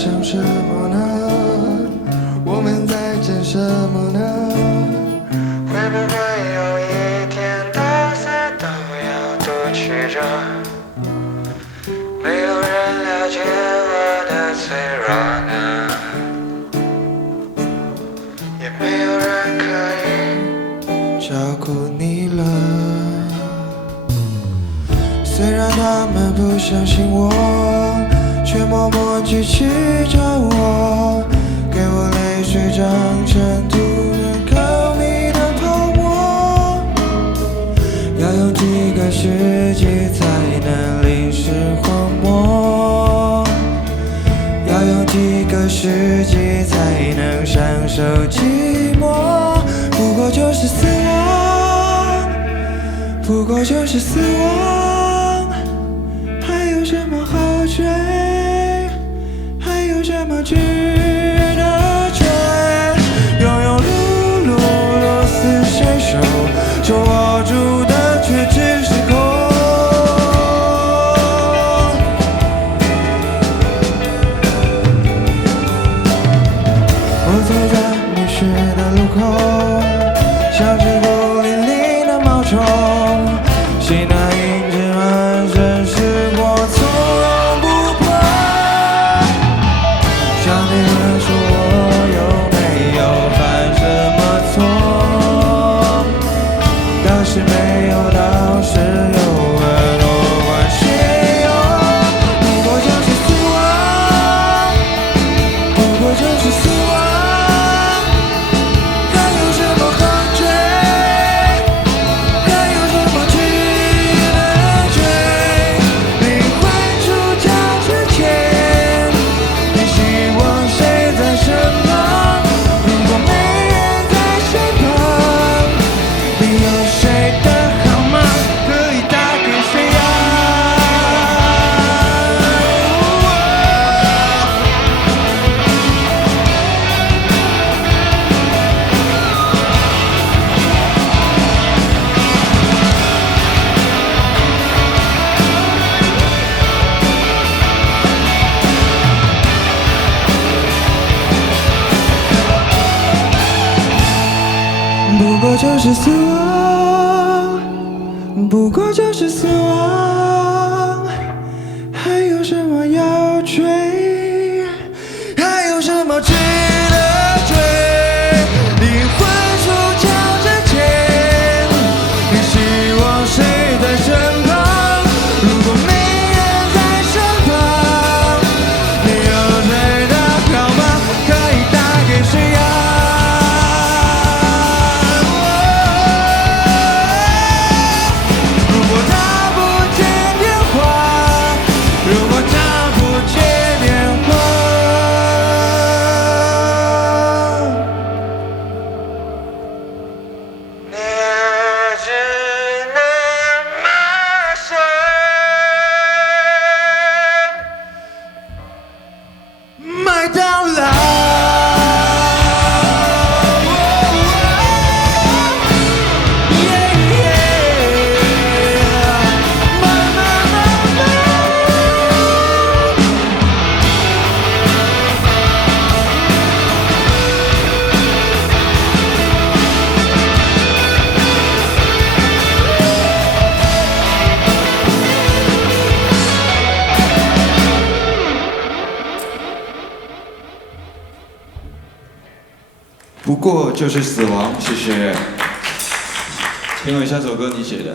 想什么呢？我们在争什么呢？会不会有一天到死都要独去着？没有人了解我的脆弱呢，也没有人可以照顾你了。虽然他们不相信我，却默默举起着我，给我泪水长成突然靠你的泡沫。要用几个世纪才能淋湿荒漠，要用几个世纪才能享受寂寞。不过就是死亡，不过就是死亡，还有什么好追？还有什么值得追？庸庸碌碌，螺丝谁手，手握住的却只是空。我走在迷失的路口，像只孤零零的毛虫，心那印记满身是我从容不迫。上帝们说我有没有犯什么错？当时没有，当时有，多关系有。不过就是死亡，不过就是死亡。不过就是死亡，不过就是死亡，还有什么要追？还有什么值得追？灵魂出窍之前，你希望谁在身旁？如果没人在身旁，你有谁的号码可以打给谁呀？麦当劳。不过就是死亡，谢谢。请问下首歌你写的？